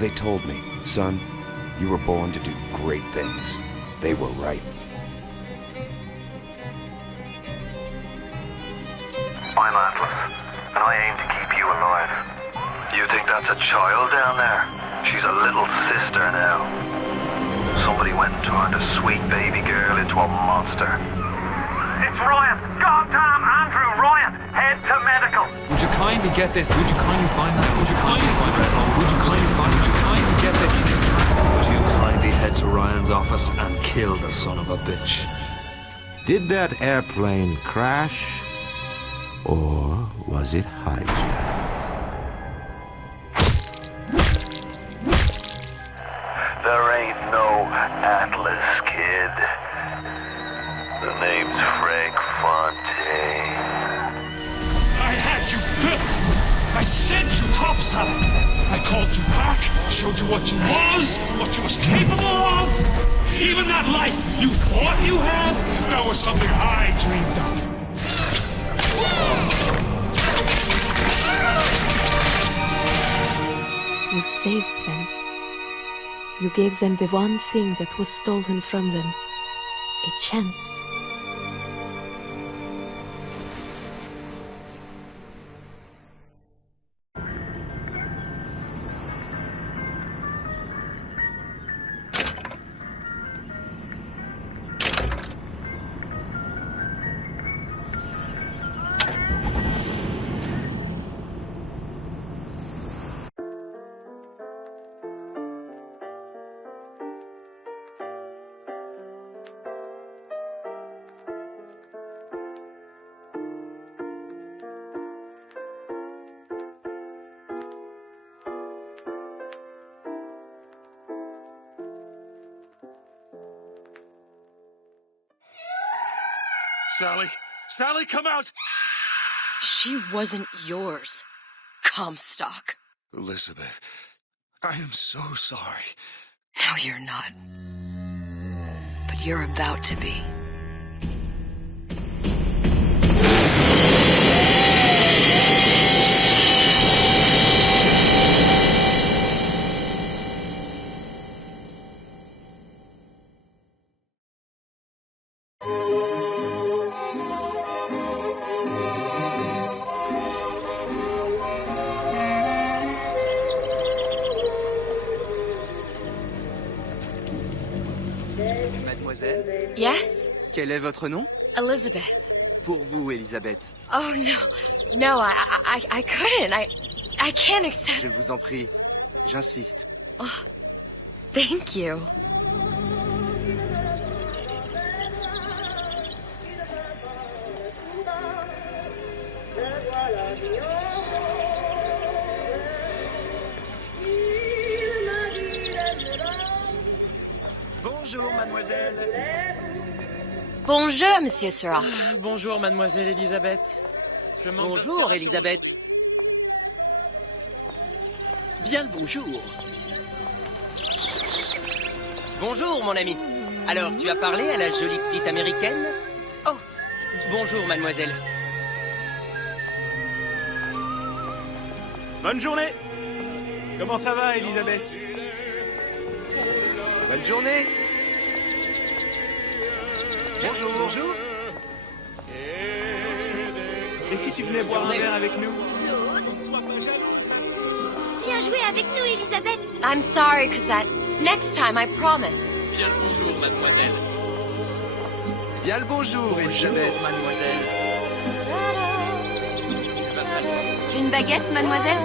They told me, son, you were born to do great things. They were right. I'm Atlas, and I aim to keep you alive. You think that's a child down there? She's a little sister now. Somebody went and turned a sweet baby girl into a monster. It's Ryan! Goddamn Andrew Ryan! Head to medical! Would you kindly get this? Would you kindly find that? Would you kindly find that home? Would you kindly find? Would you kindly get this? Would you kindly head to Ryan's office and kill the son of a bitch? Did that airplane crash? Or was it hijacked? There ain't no Atlas, kid. The name's Frank Fontaine. I had you built! I sent you topside! I called you back, showed you what you was capable of! Even that life you thought you had, that was something I dreamed up. You saved them. You gave them the one thing that was stolen from them. A chance. Sally! Sally, come out! She wasn't yours, Comstock. Elizabeth, I am so sorry. No, you're not. But you're about to be. Mademoiselle? Yes? Quel est votre nom? Elizabeth. Pour vous, Elisabeth. Oh, no. No, I couldn't. I can't accept... Je vous en prie. J'insiste. Oh, thank you. Bonjour, mademoiselle. Bonjour, Monsieur Surratt. Bonjour, mademoiselle Elisabeth. Bonjour, Elisabeth. Bien le bonjour. Bonjour, mon ami. Alors, tu as parlé à la jolie petite américaine? Oh, bonjour, mademoiselle. Bonne journée. Comment ça va, Elisabeth? Bonne journée. Bonjour. Bonjour. Et si tu venais boire un verre avec nous? Claude? Viens jouer avec nous, Elisabeth. I'm sorry, Cosette. Next time, I promise. Bien le bonjour, mademoiselle. Bien le bonjour, Elisabeth. Bonjour, mademoiselle. Une baguette, mademoiselle?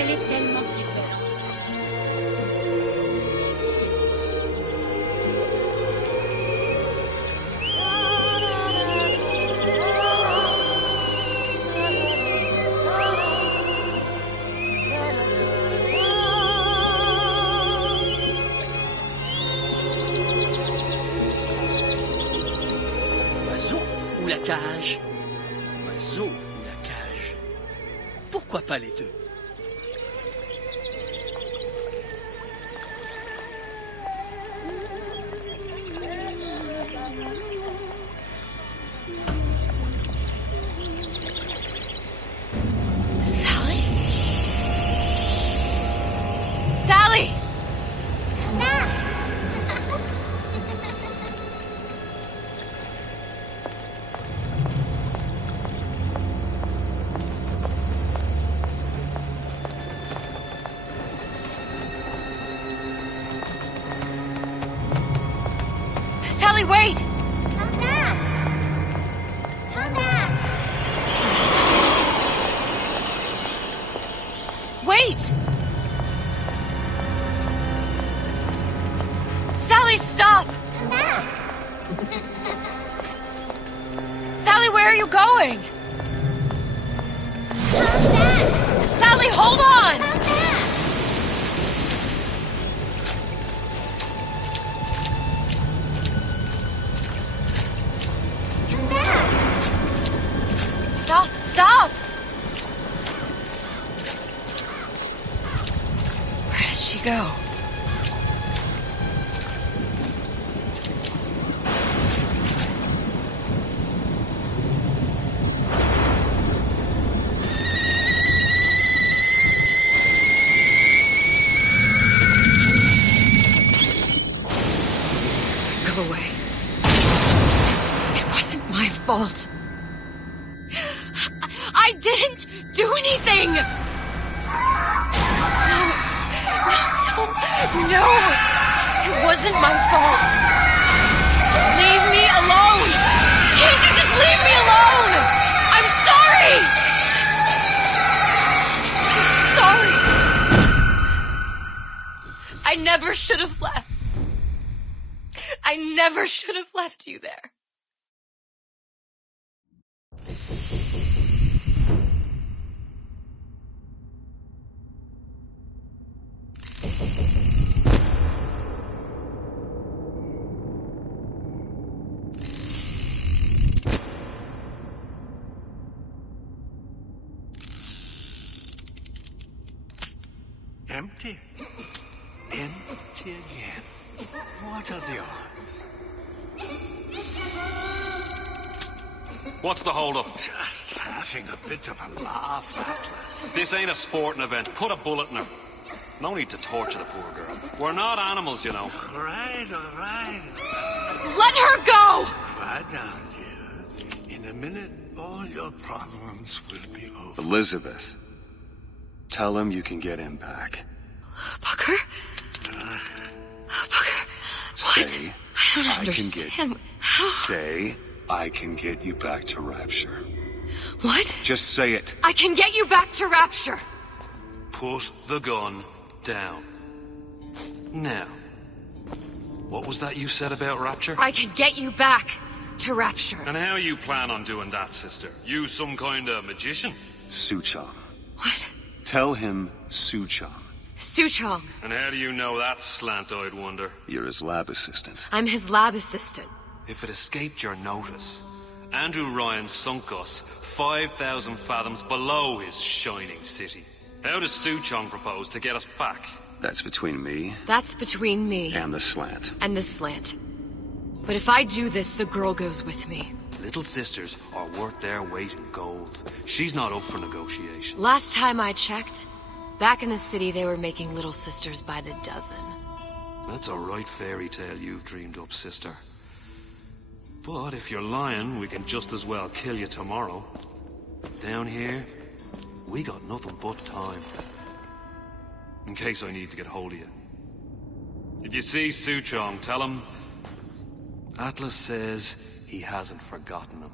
Elle est tellement plus belle. Oiseau ou la cage? Oiseau ou la cage? Pourquoi pas les deux? Sally, wait! Come back! Come back! Wait! Sally, stop! Come back! Sally, where are you going? Come back! Sally, hold on! Come back! Come back! Stop, stop! Where did she go? Go away. It wasn't my fault. I didn't do anything! No! It wasn't my fault! Leave me alone! Can't you just leave me alone? I'm sorry! I'm sorry! I never should have left. I never should have left you there. Empty. Empty again. What are the odds? What's the hold-up? Just having a bit of a laugh, Atlas. This ain't a sporting event. Put a bullet in her. No need to torture the poor girl. We're not animals, you know. All right. Let her go! Quiet down, dear. In a minute, all your problems will be over. Elizabeth, tell him you can get him back. Booker? Booker, what? Say, I don't understand. How? Say, I can get you back to Rapture. What? Just say it. I can get you back to Rapture. Put the gun down. Now, what was that you said about Rapture? I can get you back to Rapture. And how you plan on doing that, sister? You some kind of magician? Suchong. What? Tell him Suchong. Suchong. And how do you know that, slant-eyed wonder? You're his lab assistant. I'm his lab assistant. If it escaped your notice, Andrew Ryan sunk us 5,000 fathoms below his shining city. How does Suchong propose to get us back? That's between me That's between me and the slant. and the slant. But if I do this, the girl goes with me. Little sisters are worth their weight in gold. She's not up for negotiation. Last time I checked, back in the city they were making little sisters by the dozen. That's a right fairy tale you've dreamed up, sister. But if you're lying, we can just as well kill you tomorrow. Down here, we got nothing but time. In case I need to get hold of you. If you see Suchong, tell him Atlas says he hasn't forgotten him.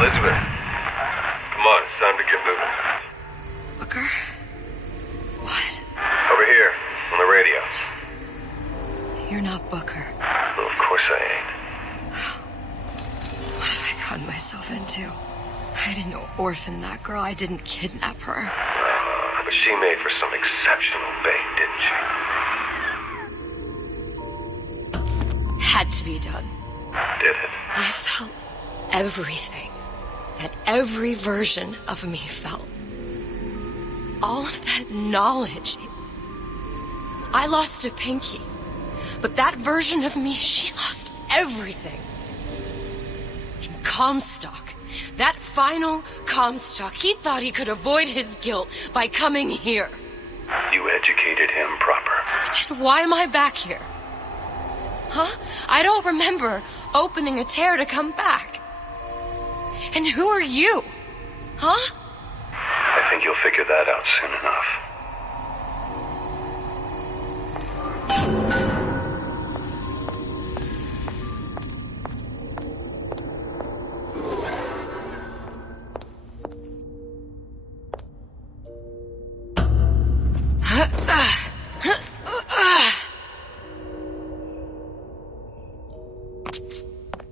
Elizabeth, come on, it's time to get moving. Booker? What? Over here, on the radio. You're not Booker. Well, of course I ain't. What have I gotten myself into? I didn't orphan that girl. I didn't kidnap her. But she made for some exceptional bait, didn't she? Had to be done. Did it? I felt everything that every version of me felt. All of that knowledge. I lost a pinky. But that version of me, she lost everything. And Comstock, that final Comstock, he thought he could avoid his guilt by coming here. You educated him proper. But then why am I back here? Huh? I don't remember opening a tear to come back. And who are you? Huh? I think you'll figure that out soon enough.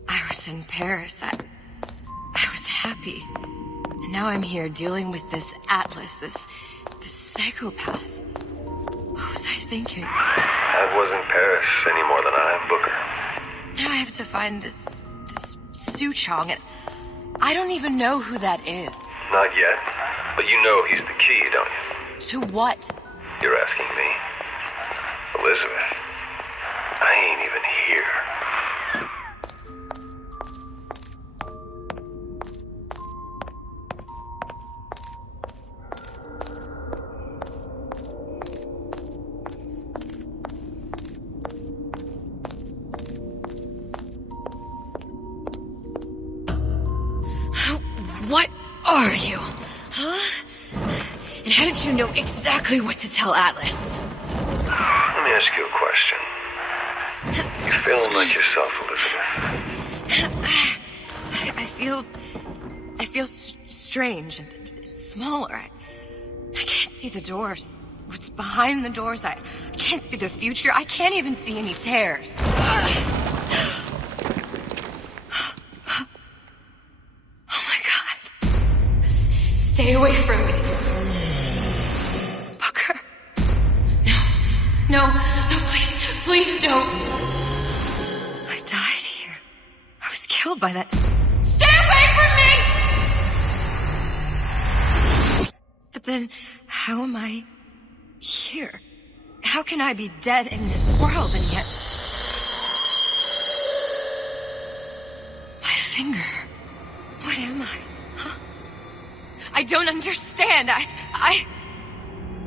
I was in Paris. I was happy. And now I'm here dealing with this Atlas, this psychopath. What was I thinking? That wasn't Paris any more than I am Booker. Now I have to find this Su Chong, and I don't even know who that is. Not yet, but you know he's the key, don't you? To what? You're asking me. Elizabeth, I ain't even here. What are you? Huh? And how did you know exactly what to tell Atlas? Let me ask you a question. You feeling like yourself, Elizabeth? I feel strange and smaller. I can't see the doors. What's behind the doors? I can't see the future. I can't even see any tears. Stay away from me. Booker. No, please don't. I died here. I was killed by that. Stay away from me! But then, how am I here? How can I be dead in this world and yet... My finger. What am I? I don't understand.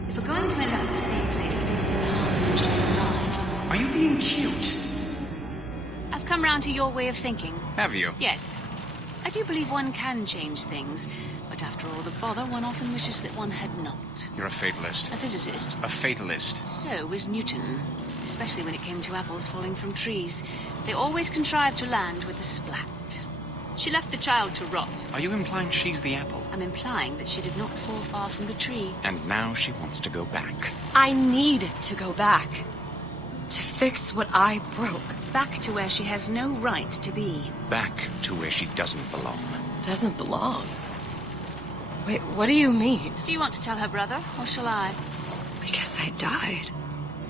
If we're going to end up in the same place, then it's hard to override. Are you being cute? I've come round to your way of thinking. Have you? Yes. I do believe one can change things, but after all the bother, one often wishes that one had not. You're a fatalist. A physicist. A fatalist. So was Newton, especially when it came to apples falling from trees. They always contrived to land with a splat. She left the child to rot. Are you implying she's the apple? I'm implying that she did not fall far from the tree. And now she wants to go back. I need to go back. To fix what I broke. Back to where she has no right to be. Back to where she doesn't belong. Doesn't belong? Wait, what do you mean? Do you want to tell her brother, or shall I? Because I died.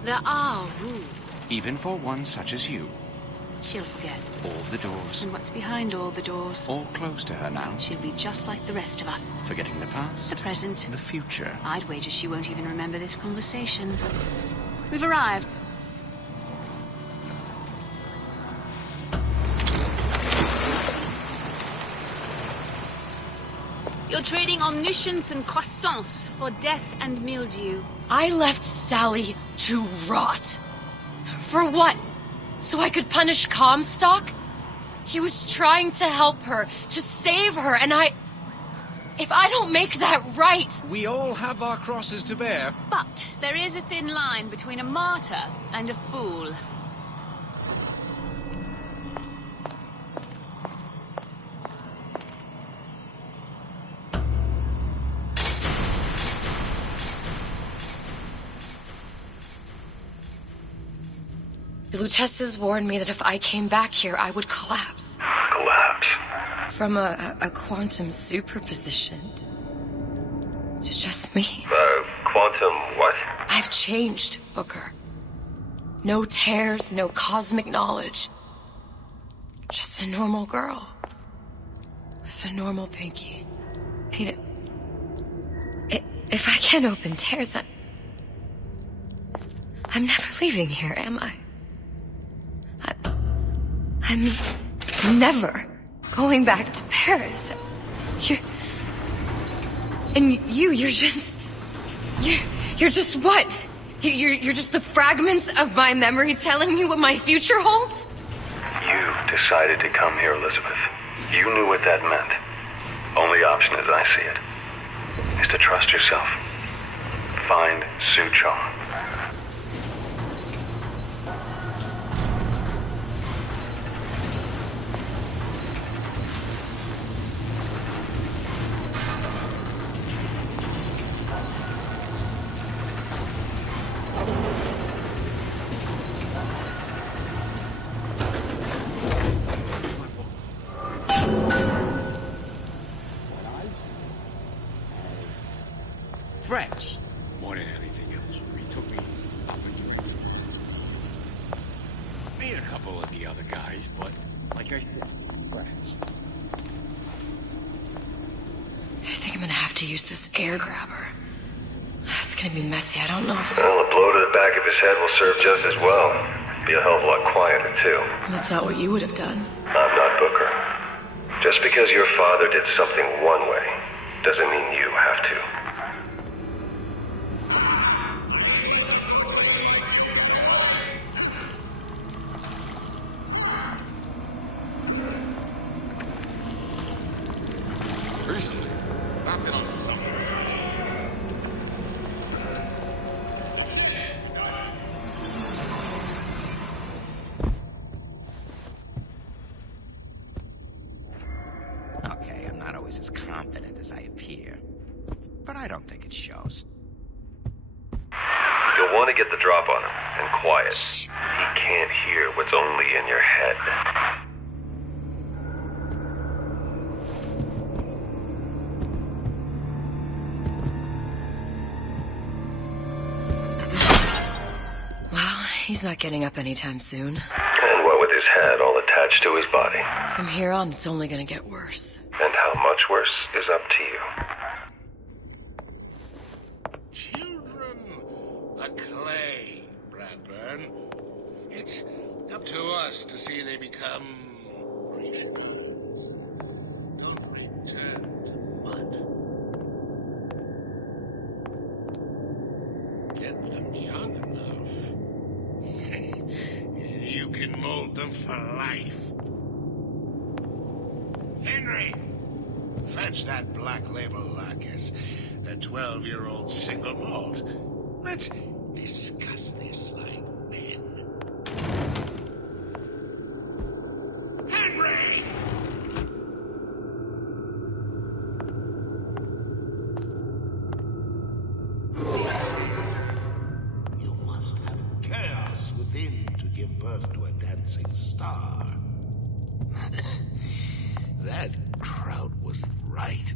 There are rules. Even for one such as you. She'll forget. All the doors. And what's behind all the doors? All closed to her now. She'll be just like the rest of us. Forgetting the past. The present. The future. I'd wager she won't even remember this conversation. We've arrived. You're trading omniscience and croissance for death and mildew. I left Sally to rot. For what? So I could punish Comstock? He was trying to help her, to save her, and if I don't make that right... We all have our crosses to bear. But there is a thin line between a martyr and a fool. The Luteces warned me that if I came back here, I would collapse. Collapse? From a quantum superposition to just me. Quantum what? I've changed, Booker. No tears, no cosmic knowledge. Just a normal girl. With a normal pinky. Peter, if I can't open tears, I'm never leaving here, am I? I'm never going back to Paris. You're just what? You're just the fragments of my memory telling me what my future holds? You decided to come here, Elizabeth, you knew what that meant. Only option, as I see it, is to trust yourself. Find Suchong. Friends, more than anything else, we took me and a couple of the other guys, but like I said, friends. I think I'm gonna have to use this air grabber. It's gonna be messy. I don't know if... Well, a blow to the back of his head will serve just as well. Be a hell of a lot quieter, too. That's not what you would have done. I'm not Booker. Just because your father did something one way, doesn't mean you have to. Recently, I've been on something. Okay, I'm not always as confident as I appear, but I don't think it shows. You'll want to get the drop on him, and quiet. He can't hear what's only in your head. He's not getting up anytime soon. And what with his head all attached to his body. From here on, it's only gonna get worse. And how much worse is up to you. Children, the clay, Bradburn. It's up to us to see they become Grecianized. Don't return to mud. Get them young enough. You can mold them for life. Henry, fetch that Black Label Lacquers, the 12-year-old single malt. Let's discuss this like men. Henry! You must have chaos within to give birth to a dancing star. That crowd was right.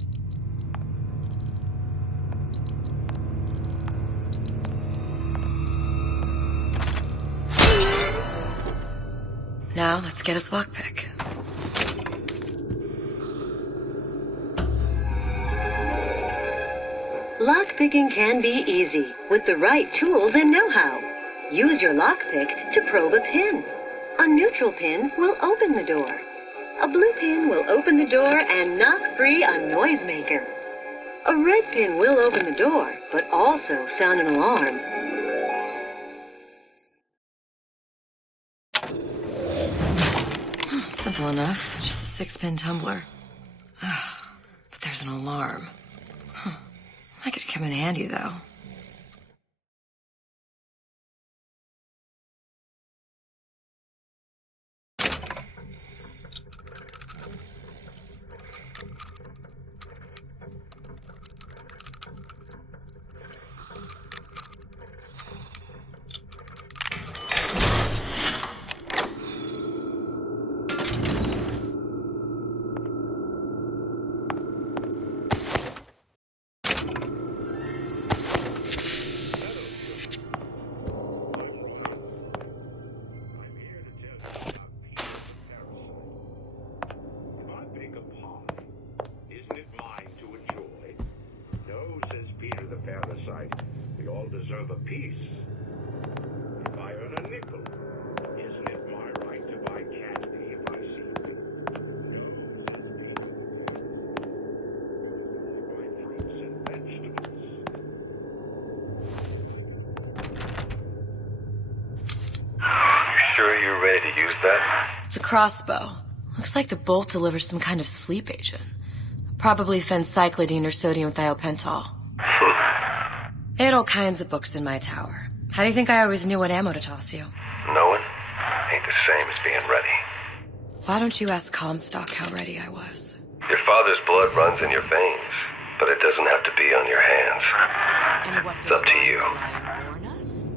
Now, let's get his lockpick. Lockpicking can be easy with the right tools and know-how. Use your lockpick to probe a pin. A neutral pin will open the door. A blue pin will open the door and knock free a noisemaker. A red pin will open the door, but also sound an alarm. Simple enough. Just a 6-pin tumbler. But there's an alarm. That could come in handy, though. We all deserve a piece. If I earn a nickel, isn't it my right to buy candy if I see it? No, says Peter. I buy fruits and vegetables. You sure you're ready to use that? It's a crossbow. Looks like the bolt delivers some kind of sleep agent. Probably phencyclidine or sodium thiopental. They had all kinds of books in my tower. How do you think I always knew what ammo to toss you? Knowing ain't the same as being ready. Why don't you ask Comstock how ready I was? Your father's blood runs in your veins, but it doesn't have to be on your hands. And what It's up to you. warn us?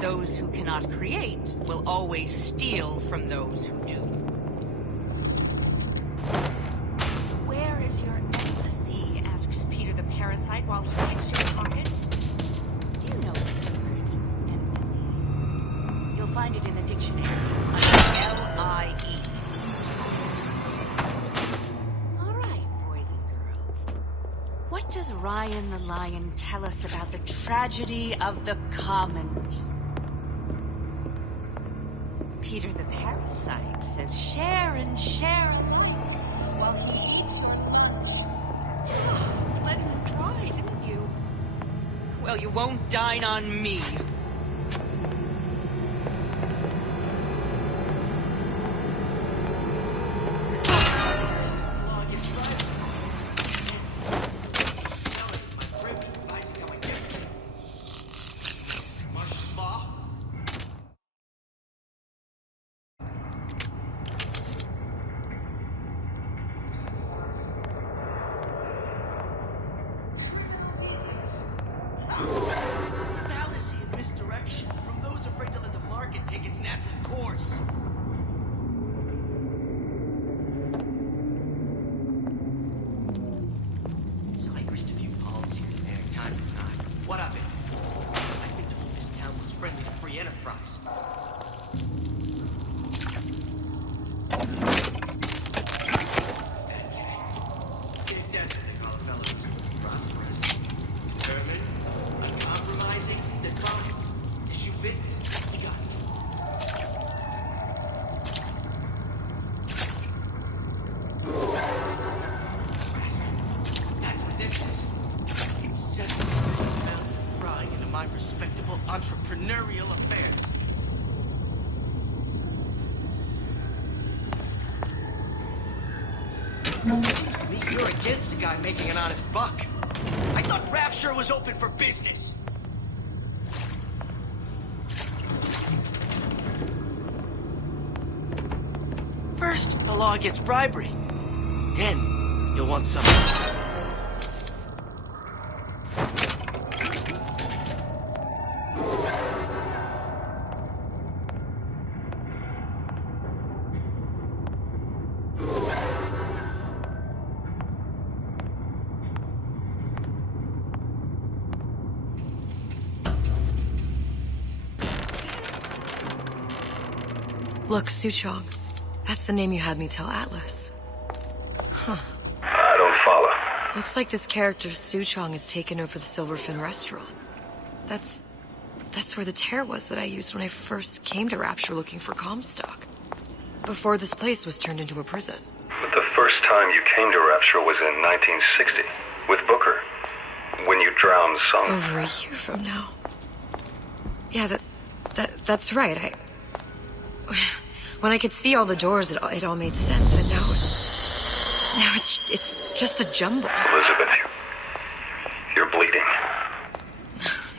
Those who cannot create will always steal from those who do. Where is your empathy? Asks Peter the parasite while he licks your pocket. Do you know this word, empathy? You'll find it in the dictionary under L-I-E. All right, boys and girls. What does Ryan the Lion tell us about the tragedy of the commons? Peter the parasite says share and share alike while he eats your lunch. Let him try, didn't you? Well, you won't dine on me. Fallacy and misdirection from those afraid to let the market take its natural course. So I grist a few palms here and there, time to time. What of it? I've been told this town was friendly to free enterprise. Big definitely call a fellow who's prosperous. Determined, uncompromising, devoted. Issue fits, you got it. That's what this is. Incessantly around prying into my respectable entrepreneurial affairs. Seems to me you're against a guy making an honest buck. I thought Rapture was open for business. First, the law gets bribery. Then, you'll want something. Look, Suchong. That's the name you had me tell Atlas. Huh. I don't follow. Looks like this character Suchong has taken over the Silverfin restaurant. That's where the tear was that I used when I first came to Rapture looking for Comstock. Before this place was turned into a prison. But the first time you came to Rapture was in 1960, with Booker. When you drowned some... Over a year from now. Yeah, that's right. When I could see all the doors, it all made sense, but now it's just a jumble. Elizabeth, you're bleeding.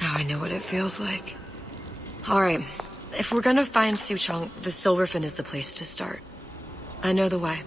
Now I know what it feels like. All right, if we're gonna find Suchong, the Silverfin is the place to start. I know the way.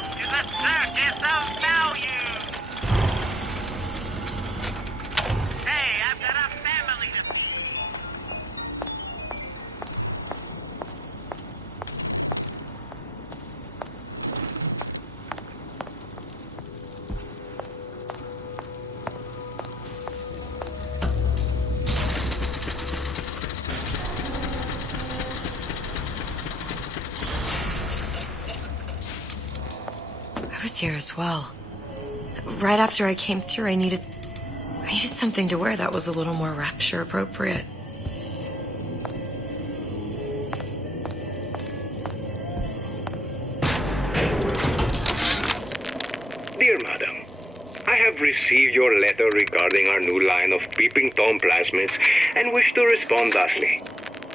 Welcome to the Circus of Value! Hey, I've got a family to feed! I was here as well. Right after I came through, I needed something to wear that was a little more rapture appropriate. Dear Madam, I have received your letter regarding our new line of peeping Tom plasmids and wish to respond thusly.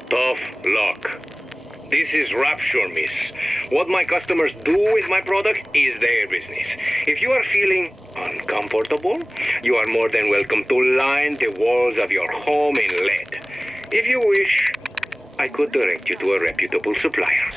Tough luck. This is Rapture, miss. What my customers do with my product is their business. If you are feeling uncomfortable, you are more than welcome to line the walls of your home in lead. If you wish, I could direct you to a reputable supplier.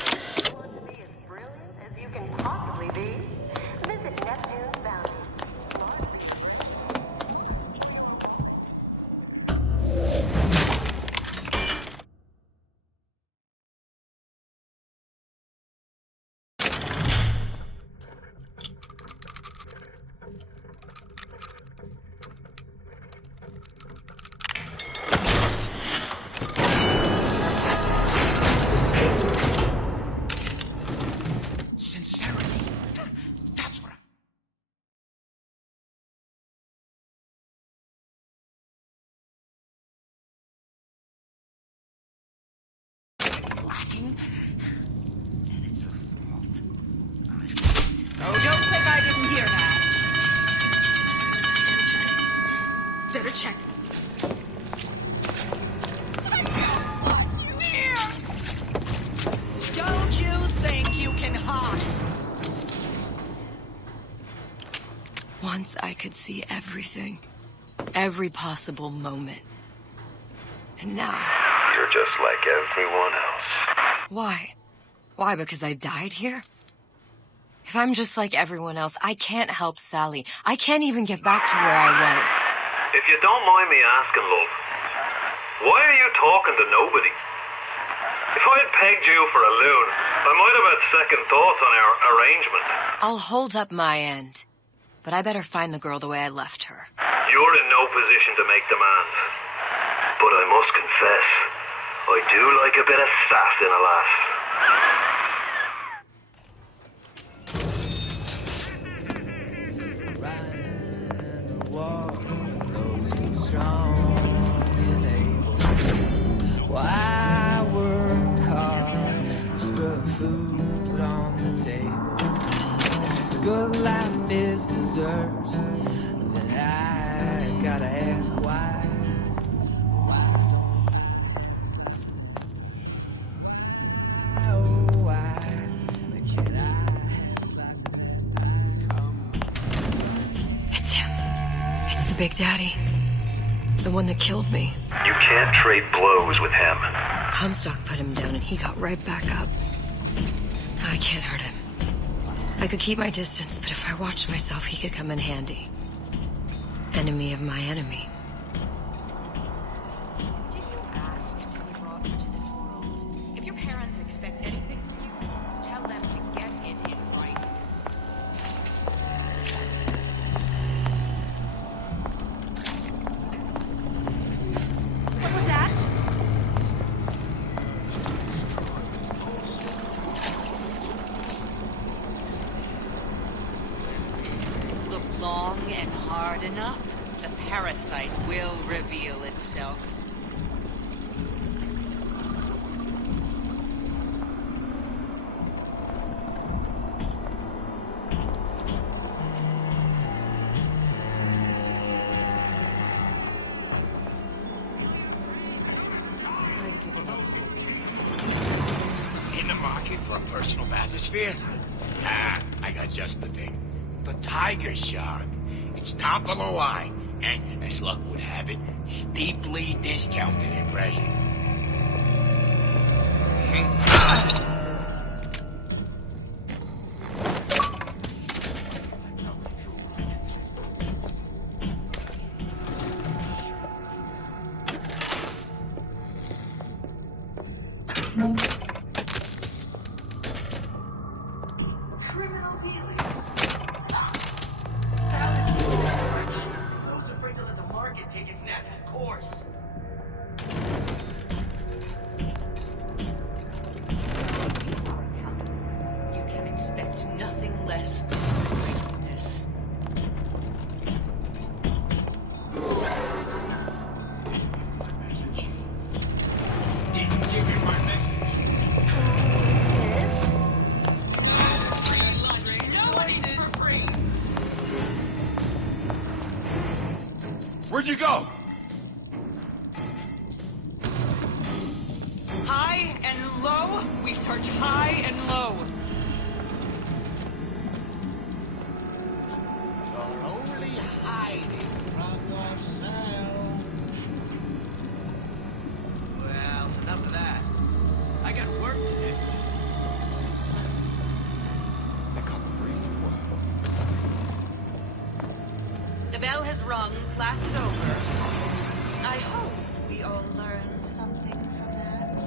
Oh, don't think I didn't hear that. Better check. You here? Don't you think you can hide? Once I could see everything. Every possible moment. And now... You're just like everyone else. Why? Why, because I died here? If I'm just like everyone else, I can't help Sally. I can't even get back to where I was. If you don't mind me asking, love, why are you talking to nobody? If I had pegged you for a loon, I might have had second thoughts on our arrangement. I'll hold up my end. But I better find the girl the way I left her. You're in no position to make demands. But I must confess, I do like a bit of sass in a lass. Those who strong and able. Why work hard? Just put food on the table. If the good life is dessert, then I gotta ask why. It's him. It's the Big Daddy. The one that killed me. You can't trade blows with him. Comstock put him down and he got right back up. Now I can't hurt him. I could keep my distance, but if I watched myself, he could come in handy. Enemy of my enemy. Did you ask to be brought into this world? If your parents expect anything from you, tell them to get it in writing. What was that? Look long and hard enough, the parasite will reveal itself. In the market for a personal bathysphere? Ah, I got just the thing. The tiger shark. It's top of the line, and as luck would have it, steeply discounted at present. criminal dealings. Salad is in that direction. I was afraid to let the market take its natural course. You can expect nothing less than greatness. Didn't give you my message. Who is this? Nobody's for free. Where'd you go? High and low, we search high and low. You're only hiding from yourself. Well, enough of that. I got work to do. I can't breathe. The bell has rung, class is over. I hope we all learned something from that.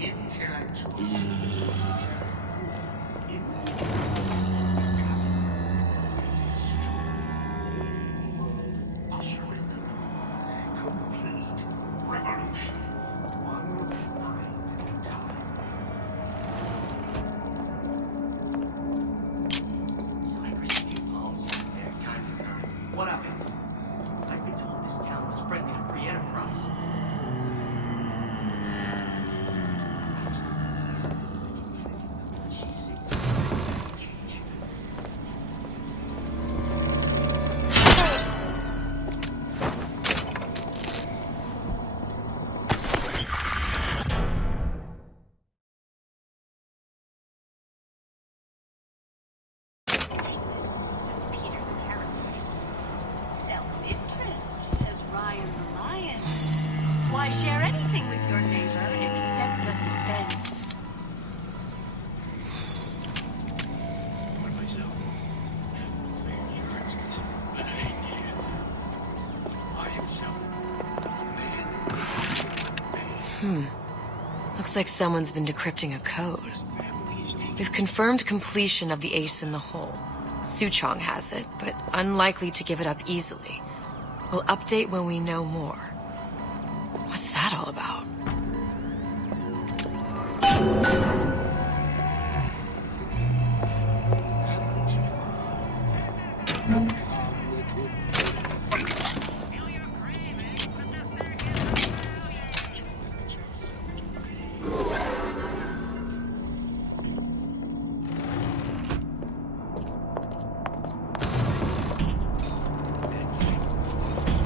Intellectual. Ushering a complete revolution. One mind at a time. So I received your poems in their time to time. What of it? I've been told this town was friendly to free enterprise. Says Peter the Parasite. Self-interest, says Ryan the Lion. Why share anything with your neighbor except a fence? What myself? Say insurances, but it ain't the answer. I himself, a man. Looks like someone's been decrypting a code. We've confirmed completion of the ace in the hole. Suchong has it, but unlikely to give it up easily. We'll update when we know more. What's that all about?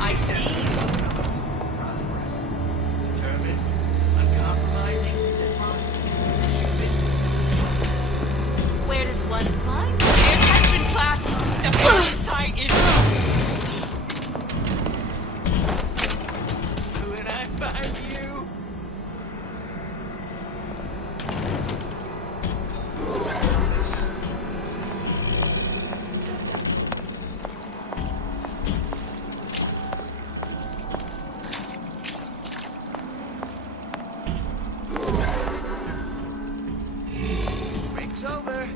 I see you. Prosperous, determined, uncompromising, defiant. Where does one find? Pay attention, class! The parasite is... When I find you. Break's over.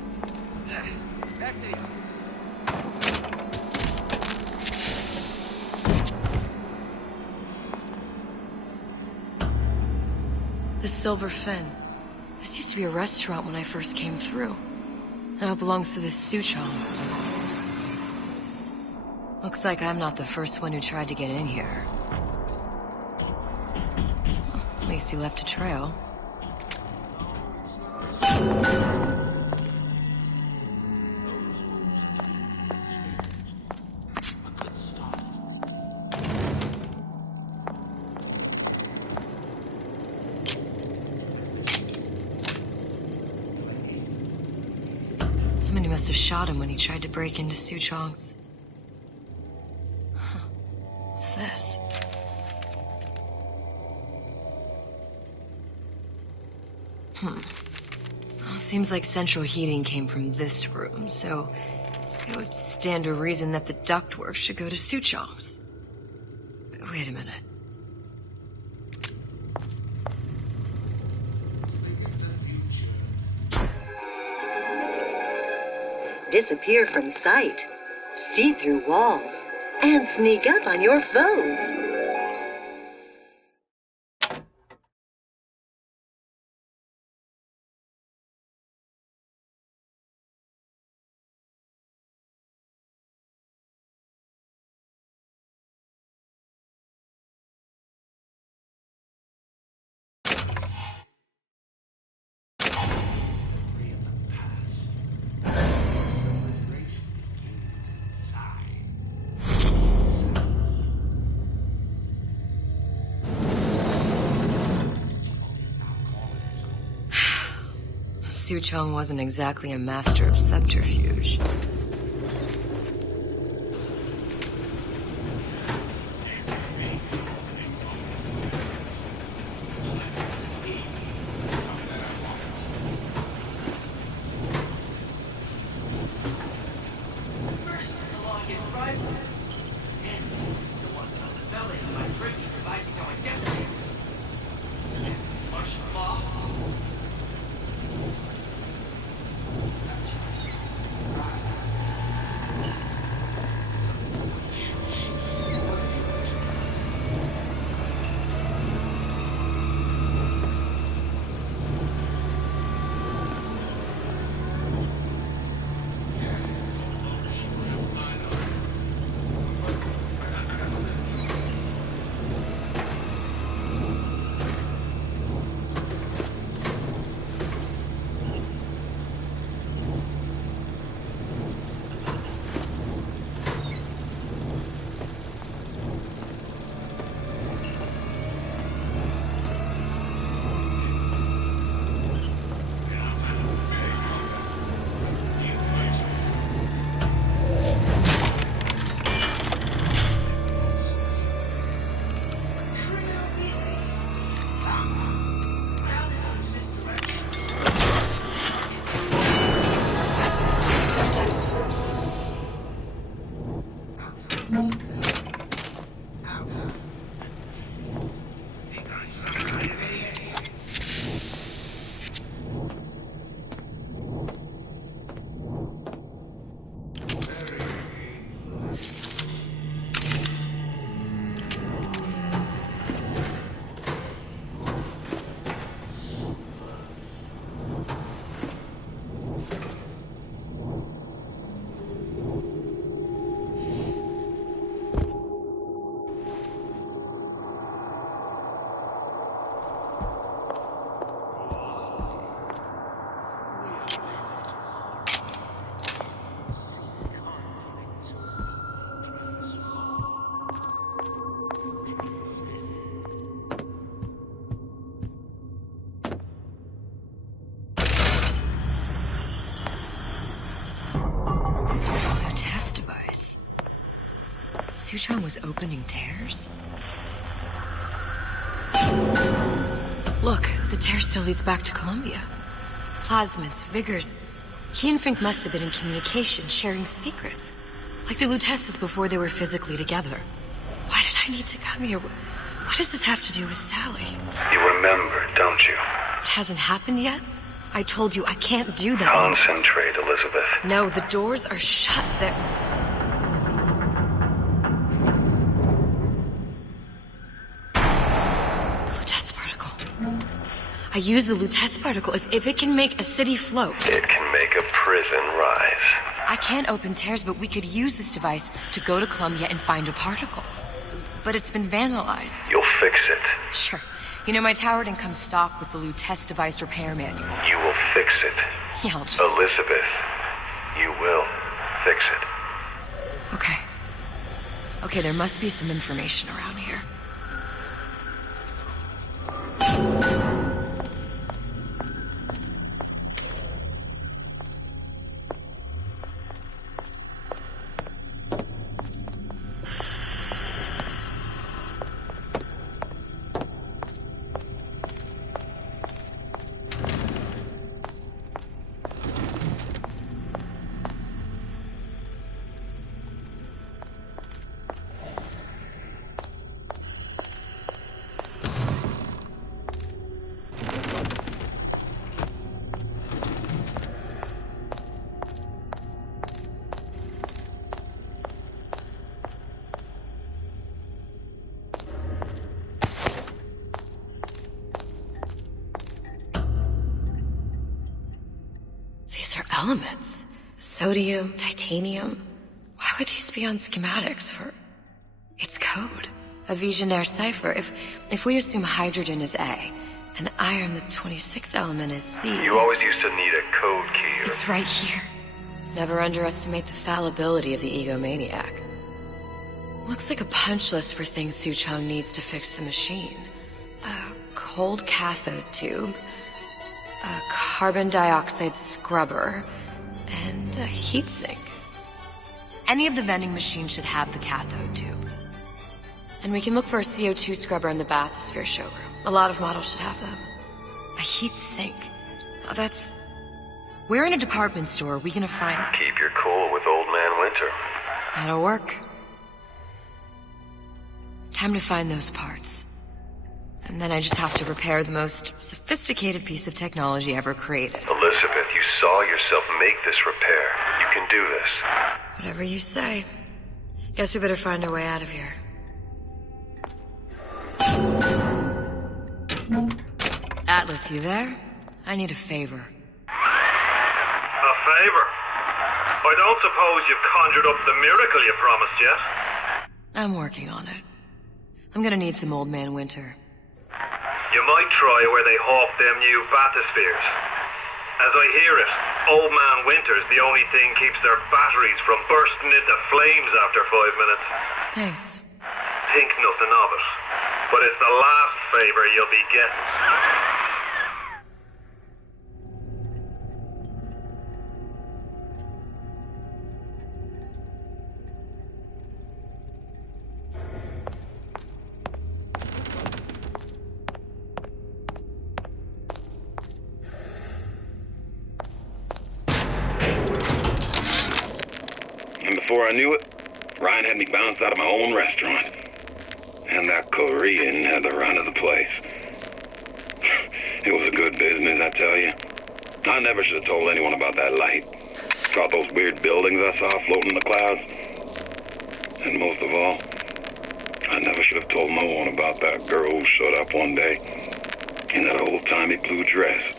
Back to the office. The Silver Fin. This used to be a restaurant when I first came through. Now it belongs to this Suchong. Looks like I'm not the first one who tried to get in here. At least he left a trail. Somebody must have shot him when he tried to break into Suchong's. Huh. What's this? Well, seems like central heating came from this room, so it would stand to reason that the ductwork should go to Suchong's. Wait a minute. disappear from sight, see through walls, and sneak up on your foes. Su Chong wasn't exactly a master of subterfuge. Su Chong was opening tears? Look, the tear still leads back to Columbia. Plasmids, Vigors. He and Fink must have been in communication, sharing secrets. Like the Lutesses before they were physically together. Why did I need to come here? What does this have to do with Sally? You remember, don't you? It hasn't happened yet? I told you I can't do that. Concentrate, Elizabeth. No, the doors are shut. They're... Lutece particle. I use the Lutece particle. If it can make a city float... It can make a prison rise. I can't open tears, but we could use this device to go to Columbia and find a particle. But it's been vandalized. You'll fix it. Sure. You know, my tower didn't come stocked with the Lutece device repair manual. You will fix it. Yeah, I'll just... Elizabeth, you will fix it. Okay. Okay, there must be some information around here. These are elements. Sodium, titanium. Why would these be on schematics for... It's code. A Visionaire cipher. If we assume hydrogen is A, and iron, the 26th element, is C... You always used to need a code key. It's right here. Never underestimate the fallibility of the egomaniac. Looks like a punch list for things Suchong needs to fix the machine. A cold cathode tube, a carbon dioxide scrubber, and a heatsink. Any of the vending machines should have the cathode tube. And we can look for a CO2 scrubber in the bathysphere showroom. A lot of models should have them. A heatsink. Oh, that's... Where in a department store are we gonna find... Keep your cool with Old Man Winter. That'll work. Time to find those parts. And then I just have to repair the most sophisticated piece of technology ever created. Elizabeth, you saw yourself make this repair. You can do this. Whatever you say. Guess we better find our way out of here. Atlas, you there? I need a favor. A favor? I don't suppose you've conjured up the miracle you promised yet? I'm working on it. I'm gonna need some Old Man Winter. You might try where they hawk them new bathyspheres. As I hear it, Old Man Winter's the only thing keeps their batteries from bursting into flames after 5 minutes. Thanks. Think nothing of it. But it's the last favor you'll be getting. And before I knew it, Ryan had me bounced out of my own restaurant. And that Korean had the run of the place. It was a good business, I tell you. I never should have told anyone about that light. About those weird buildings I saw floating in the clouds. And most of all, I never should have told no one about that girl who showed up one day in that old-timey blue dress.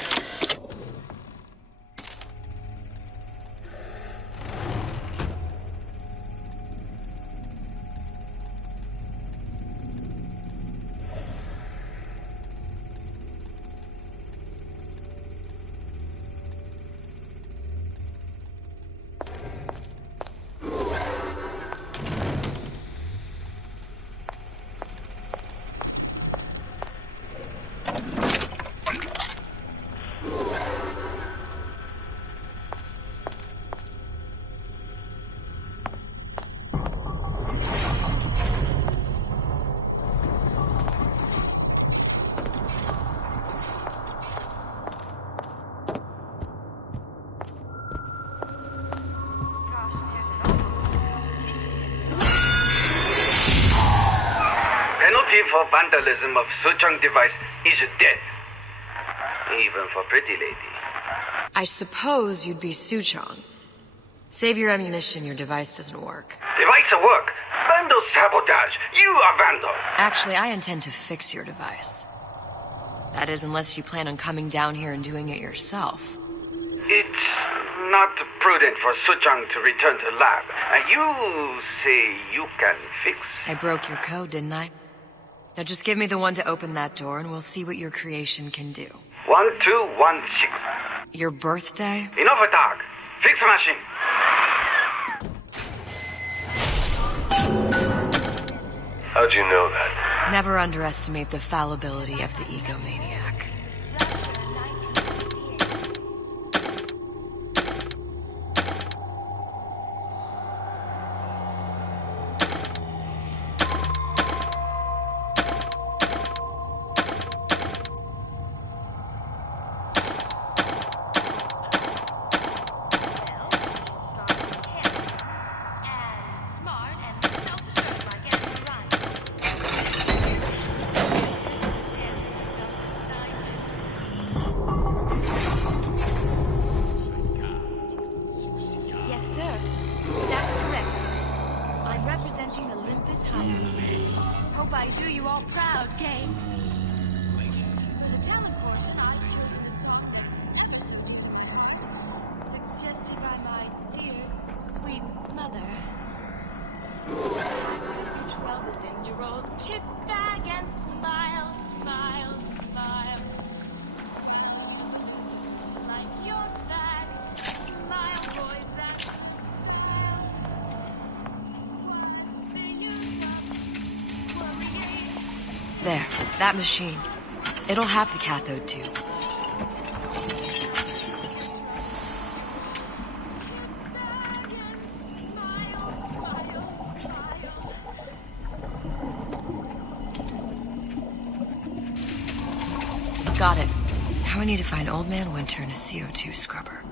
For vandalism of Suchong device is death. Even for pretty lady. I suppose you'd be Suchong. Save your ammunition, your device doesn't work. Device work. Vandal sabotage. You are vandal. Actually, I intend to fix your device. That is, unless you plan on coming down here and doing it yourself. It's not prudent for Suchong to return to lab. You say you can fix? I broke your code, didn't I? Now just give me the one to open that door and we'll see what your creation can do. 1216. Your birthday? Enough attack. Fix machine. How'd you know that? Never underestimate the fallibility of the egomaniac. For the talent portion, I've chosen a song that's ever so deep in my heart. world. Kick back and smile, smile, smile. Like your back. Smile, boys, and smile. What's the use of worrying? There, that machine. It'll have the cathode tube. Got it. Now I need to find Old Man Winter and a CO2 scrubber.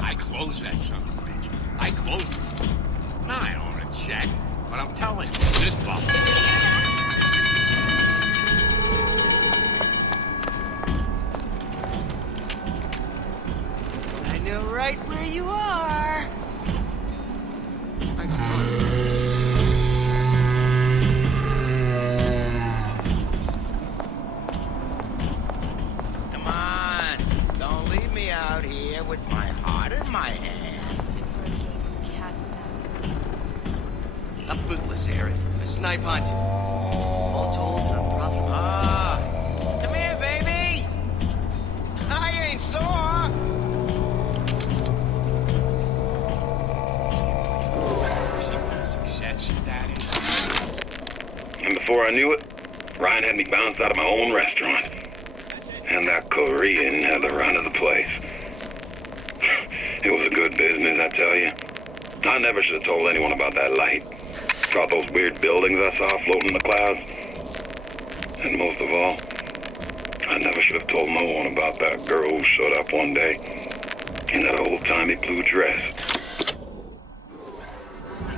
I closed that son of a bitch. I closed it. Now I don't want to check, but I'm telling you, this bubble. I know right where you are. I got time. Come on, don't leave me out here with my heart in my hand. A bootless errand, a snipe hunt. All told, an unprofitable pursuit. Come here, baby. I ain't sore. Success, Daddy. And before I knew it, Ryan had me bounced out of my own restaurant. And that Korean had the run of the place. It was a good business, I tell you. I never should have told anyone about that light. About those weird buildings I saw floating in the clouds. And most of all, I never should have told no one about that girl who showed up one day in that old-timey blue dress.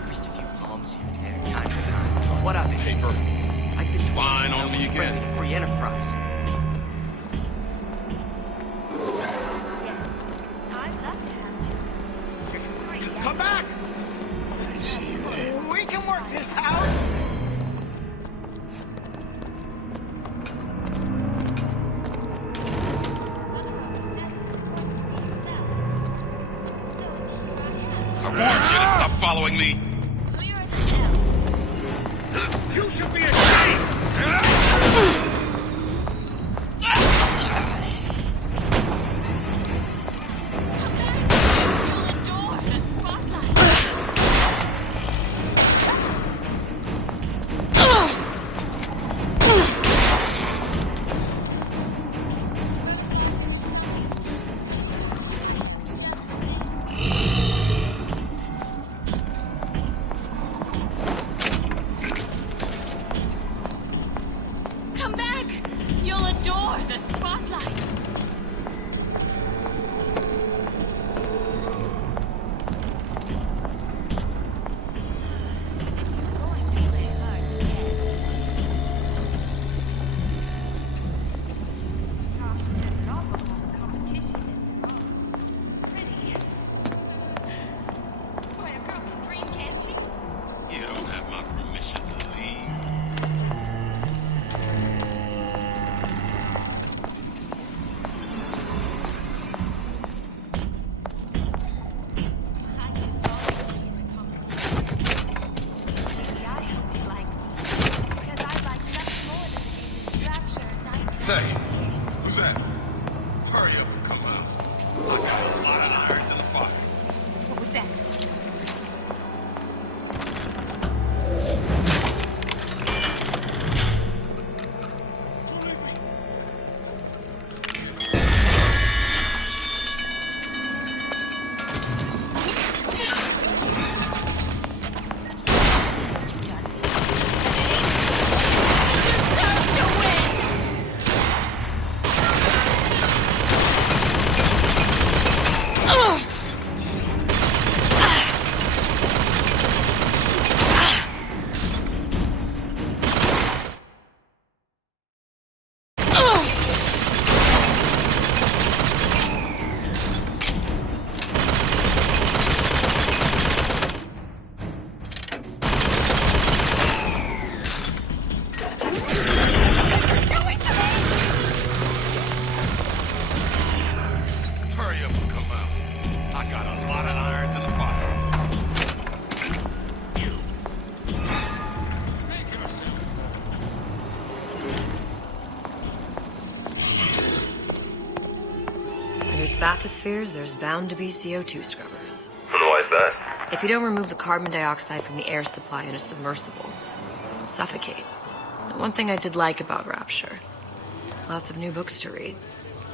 Just a few palms here and there. Time was on. What up, paper? I can Spying on me again. Free enterprise. Come back. I see you there. We can work this out. I warned you to stop following me. You should be ashamed! Come back! You'll adore the spotlight. You don't have my permission to leave. Say, who's that? Hurry up and come out. I got a lot of irons in the fire. What was that? there's bathyspheres, there's bound to be CO2 scrubbers. And why is that? If you don't remove the carbon dioxide from the air supply in a submersible, it'll suffocate. And one thing I did like about Rapture, lots of new books to read.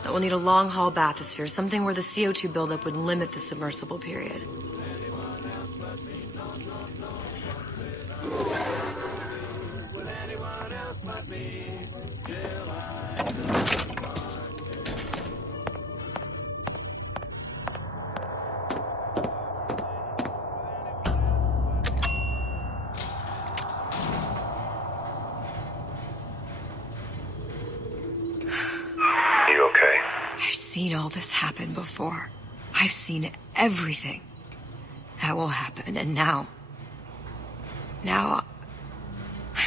That we'll need a long-haul bathysphere, something where the CO2 buildup would limit the submersible period. I've seen all this happen before. I've seen everything that will happen, and now I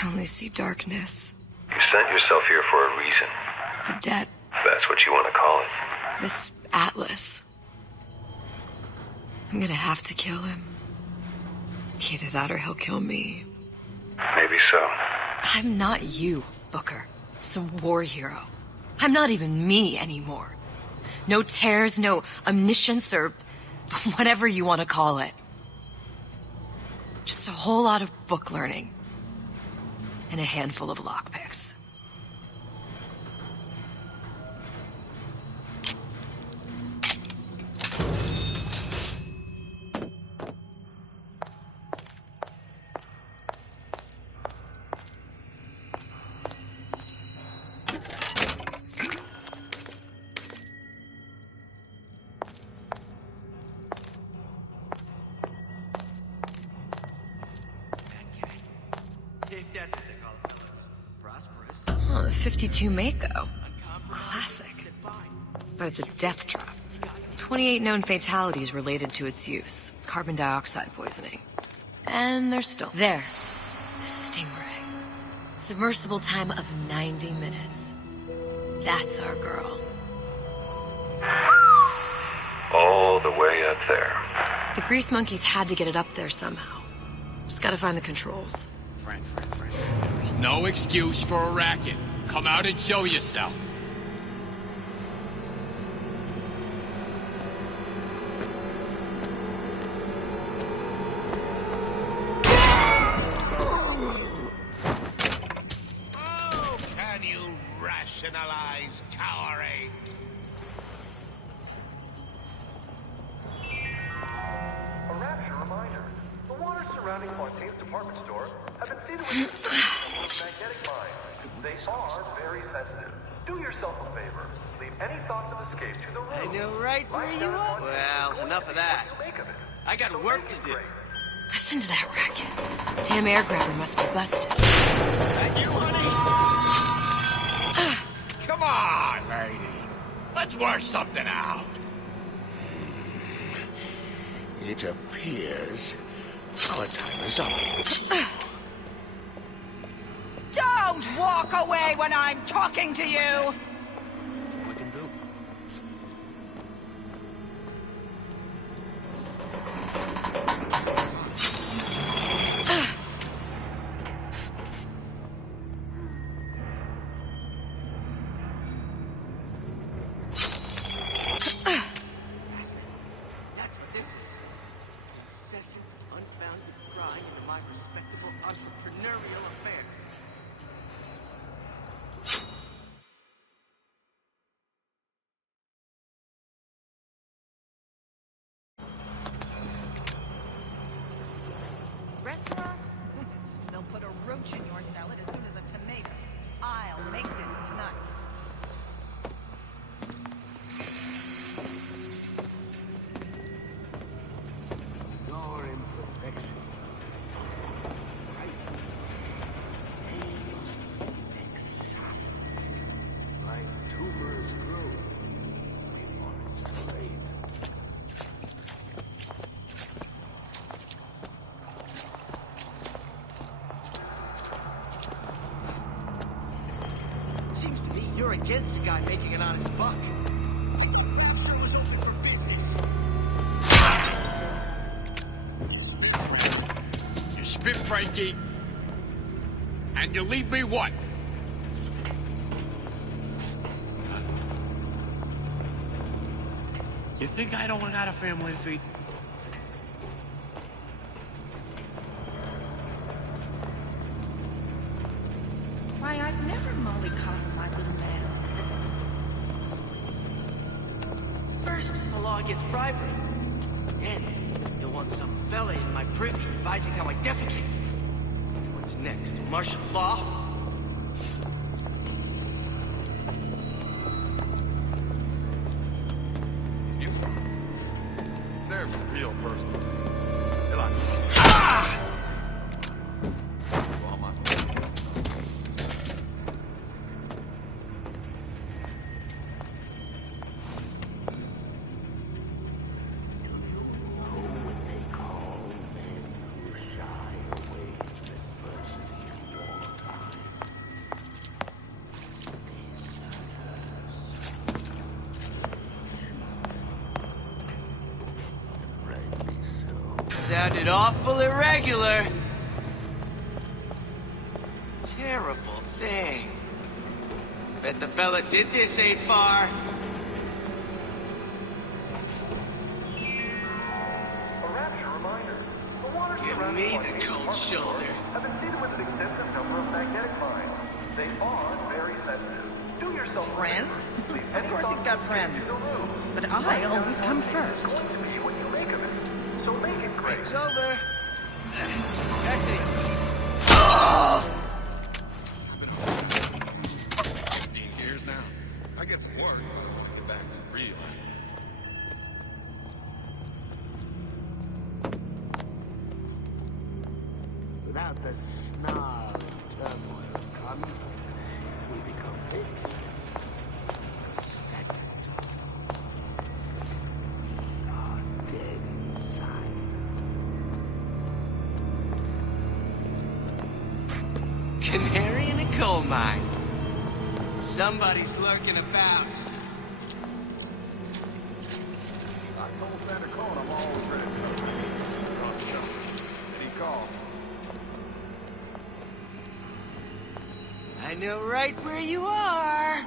only see darkness. You sent yourself here for a reason. A debt. That's what you want to call it. This Atlas. I'm gonna have to kill him. Either that or he'll kill me. Maybe so. I'm not you, Booker. Some war hero. I'm not even me anymore. No tears, no omniscience, or whatever you want to call it. Just a whole lot of book learning. And a handful of lockpicks. Oh, the 52 Mako. Classic. But it's a death trap. 28 known fatalities related to its use. Carbon dioxide poisoning. And they're still there. The Stingray. Submersible time of 90 minutes. That's our girl. All the way up there. The grease monkeys had to get it up there somehow. Just gotta find the controls. Friend. There's no excuse for a racket. Come out and show yourself. Oh, can you rationalize cowering? A Rapture reminder. The waters surrounding Fontaine's department store have been seeded with magnetic mines. They are very sensitive. Do yourself a favor. Leave any thoughts of escape to the room. I know right where you are. Well, enough of that. I got work to do. Listen to that racket. Damn air grabber must be busted. That you, honey? Come on, lady. Let's work something out. It appears our time is up. Don't walk away when I'm talking to you! That's all I can do. That's what this is. Incessant, unfounded grind into my respectable entrepreneurial affairs. Restaurants? They'll put a roach in your salad as soon as a tomato. I'll make dinner tonight. Your imperfection. Crisis. Excised. Like tumors grow before it's too late. Seems to me you're against a guy making an honest buck. Rapture was open for business. You spit, Frankie. And you leave me what? You think I don't got a family to feed? Why, I've never mollycoddled my little man. First, the law gets bribery. Then, you'll want some fella in my privy advising how I defecate. What's next? Martial law? These new songs, they're real personal. They're like, all my Sounded awful irregular. Terrible thing. Bet the fella did this ain't far. A rapture reminder. The water Give surrounding me the Pontain's cold department store shoulder. have been seeded with an extensive number of magnetic mines. They are very sensitive. Do yourself a favor. Friends? Leave Of any course he's got thoughts friends. to the rooms. But I always come first. It's going to be what you make of it. So make it great. It's over. Back to the office. 15 years now. I get some work. Get back to real acting. Without the snarl and turmoil of conflict, we become fixed. Stagnant. We are dead inside. Canary in a coal mine. Somebody's lurking about. I told Santa Claus I'm always ready to go. Did he call? I know right where you are.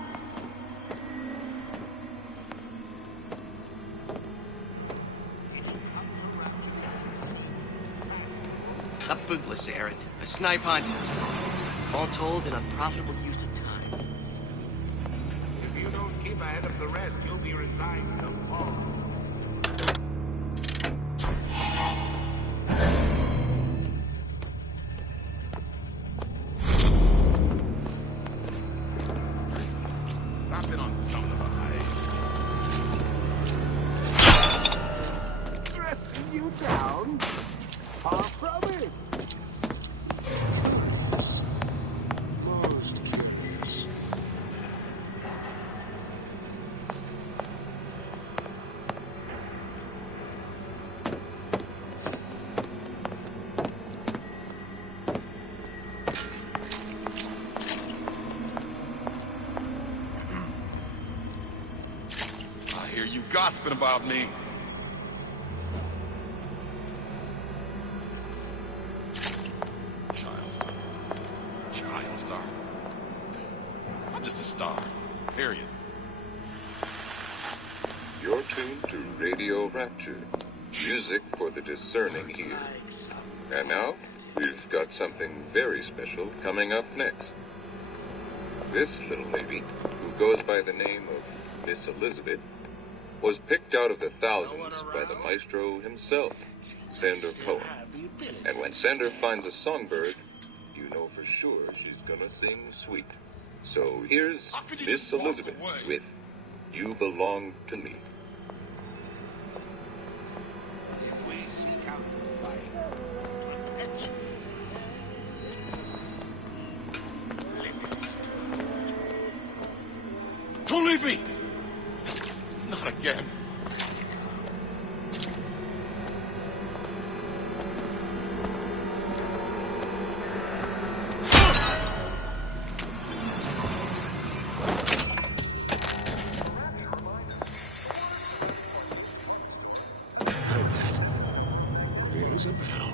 A bootless errand, a snipe hunt. All told, an unprofitable use of time. If you don't keep ahead of the rest, you'll be resigned to fall. I've been on some of the Dressing you down? Far from it. Most curious. I hear you gossiping about me. Child star. Child star. I'm just a star. Period. You're tuned to Radio Rapture. Music for the discerning ear. And now, we've got something very special coming up next. This little lady, who goes by the name of Miss Elizabeth, was picked out of the thousands by the maestro himself, Sander Cohen. And when Sander finds a songbird, you know for sure she's gonna sing sweet. So here's Miss Elizabeth with You Belong to Me. If we seek out the fight, perpetually, limits to Don't leave me! Not again. Heard that. Clear as a bell.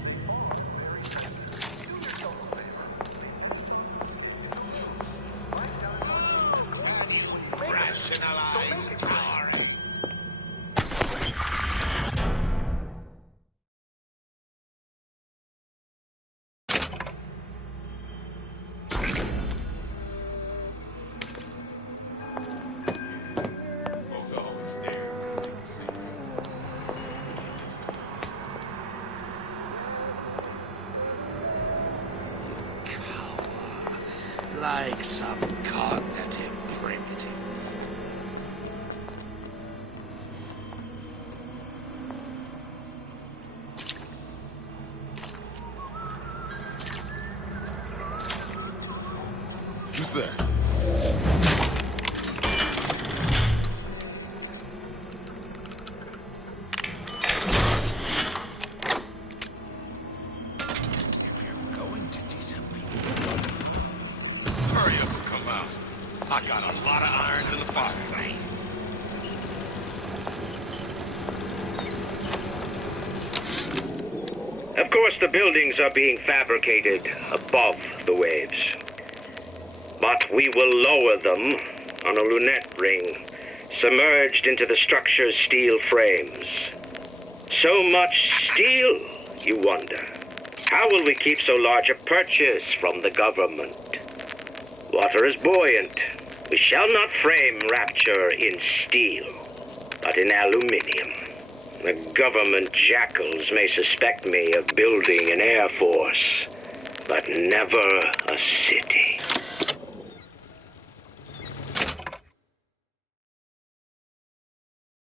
rationalize power. like some cognitive primitive. Who's there? Hurry up and come out. I got a lot of irons in the fire. Of course, the buildings are being fabricated above the waves. But we will lower them on a lunette ring, submerged into the structure's steel frames. So much steel, you wonder. How will we keep so large a purchase from the government? Water is buoyant. We shall not frame Rapture in steel, but in aluminium. The government jackals may suspect me of building an air force, but never a city.